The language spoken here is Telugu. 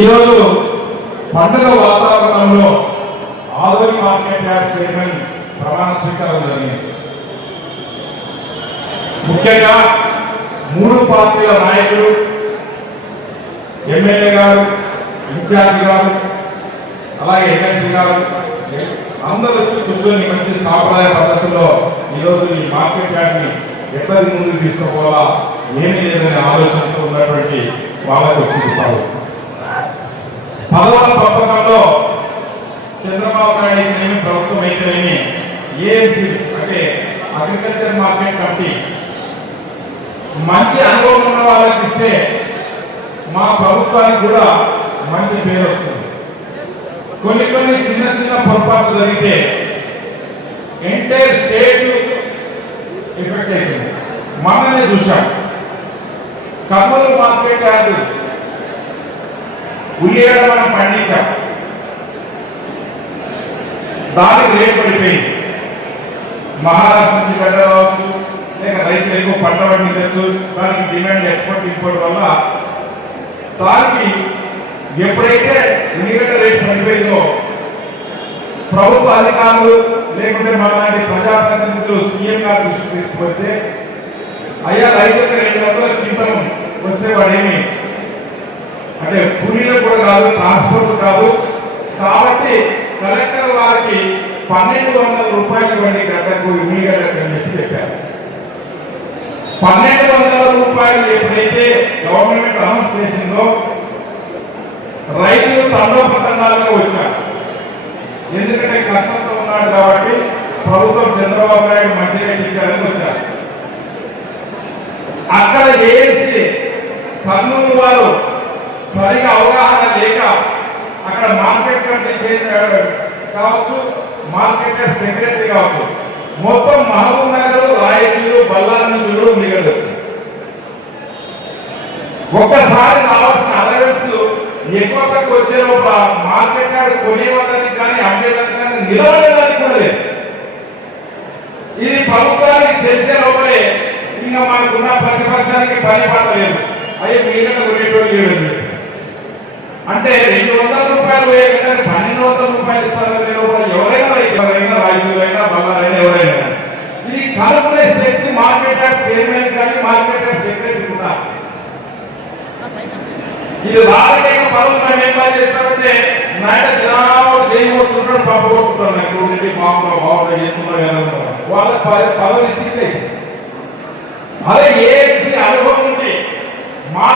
ఈరోజు పండుగ వాతావరణంలో ఆదోని మార్కెట్ యార్డ్ చైర్మన్ ప్రమాణ స్వీకారం జరిగింది. ముఖ్యంగా మూడు పార్టీల నాయకులు, ఎమ్మెల్యే గారు, ఇన్ఛార్జి గారు, అలాగే ఎమ్మెల్సీ గారు అందరూ కూర్చొని మంచి సాంప్రదాయ పద్ధతిలో ఈరోజు ఈ మార్కెట్ యార్డ్ని ఎట్లా ముందుకు తీసుకోవాలా ఏమీ లేదనే ఆలోచనతో ఉన్నటువంటి వాళ్ళకు వచ్చింది. పదవుల పంపకంలో చంద్రబాబు నాయుడు అయితేనేమి, ప్రభుత్వం అయితేనేమి ఏఎంసీ అంటే అగ్రికల్చర్ మార్కెట్ కమిటీ మంచి అనుభవం ఉన్న వాళ్ళకి ఇస్తే మా ప్రభుత్వానికి కూడా మంచి పేరు వస్తుంది. కొన్ని చిన్న చిన్న పొరపాట్లు జరిగితే ఎంటైర్ స్టేట్ ఎఫెక్ట్ అవుతుంది. మననే చూశాం. కర్నూలు మార్కెట్ యార్డ్ ఉల్లిగడ్డ మనం పండించాం, దానికి రేటు పడిపోయింది. మహారాష్ట్ర నుంచి గడ్డ రావచ్చు, లేక రైతులు ఎక్కువ పంట పండించచ్చు, దానికి డిమాండ్ ఎక్స్పోర్ట్ ఇంపోర్ట్ వల్ల దానికి ఎప్పుడైతే ఉల్లిగడ్డ రేటు పడిపోయిందో ప్రభుత్వ అధికారులు లేకుంటే మనలాంటి ప్రజాప్రతినిధులు సీఎం గారు దృష్టి తీసుకొస్తే అయ్యా రైతులకు 200 క్వింటల్ వస్తే వాడేమి అంటే కూలీలు కూడా కాదు, ట్రాన్స్పోర్ట్ కాదు, కాబట్టి కలెక్టర్ వారికి 1200 రూపాయలు ఇవ్వండి గడ్డకు ఉల్లిగడ్డకు అని చెప్పారు. 1200 రూపాయలు ఎప్పుడైతే గవర్నమెంట్ అనౌన్స్ చేసిందో రైతులు తండోపతండాలుగా వచ్చారు. ఎందుకంటే కష్టంతో ఉన్నాడు కాబట్టి ప్రభుత్వం చంద్రబాబు నాయుడు మంచి రేటు ఇచ్చారని వచ్చారు. అక్కడ ఏసి కర్నూలు వారు సరిగా అవగాహన లేక అక్కడ మార్కెట్ కమిటీ కావచ్చు, మార్కెట్ సెక్రటరీ కావచ్చు, మొత్తం మహబూబ్ నగర్, రాయచూరు, బళ్ళారి నుంచి ఉల్లిగడ్డ వచ్చింది. ఒక్కసారి రావాల్సిన అలవెన్స్ ఎక్కువ తక్కువ వచ్చే లోపల మార్కెట్ యార్డ్ కొనేవాళ్ళకి కానీ అమ్మేదానికి కానీ నిలబడేదానికి కూడా లేదు. ఇది ప్రభుత్వానికి తెలిసే లోపలే ఇంకా మనకున్న ప్రతిపక్షానికి పని పడలేదు. అయ్యే ఉల్లిగడ్డ కొనేటువంటి లేదు అంటే 200 రూపాయలు వేయకుండా 1200 రూపాయలు ఇస్తారనే లోపల ఎవరైనా రాయచూరైనా బళ్ళారైనా ఎవరైనా ఇది కనుక్కునే శక్తి మార్కెట్ యార్డ్ చైర్మన్ కానీ మార్కెట్ యార్డ్ సెక్రటరీ కూడా. ఇది రాజకీయ పదవులు మేము ఏం బాగా చేస్తామంటే నాయన దినాలు చేయబోతుంటాడు, పంపబోతుంటాడు. నాకు బాగుంటుంది చేస్తున్నారు వాళ్ళ పదవి ఇస్తే అదే ఏఎంసీ అనుభవం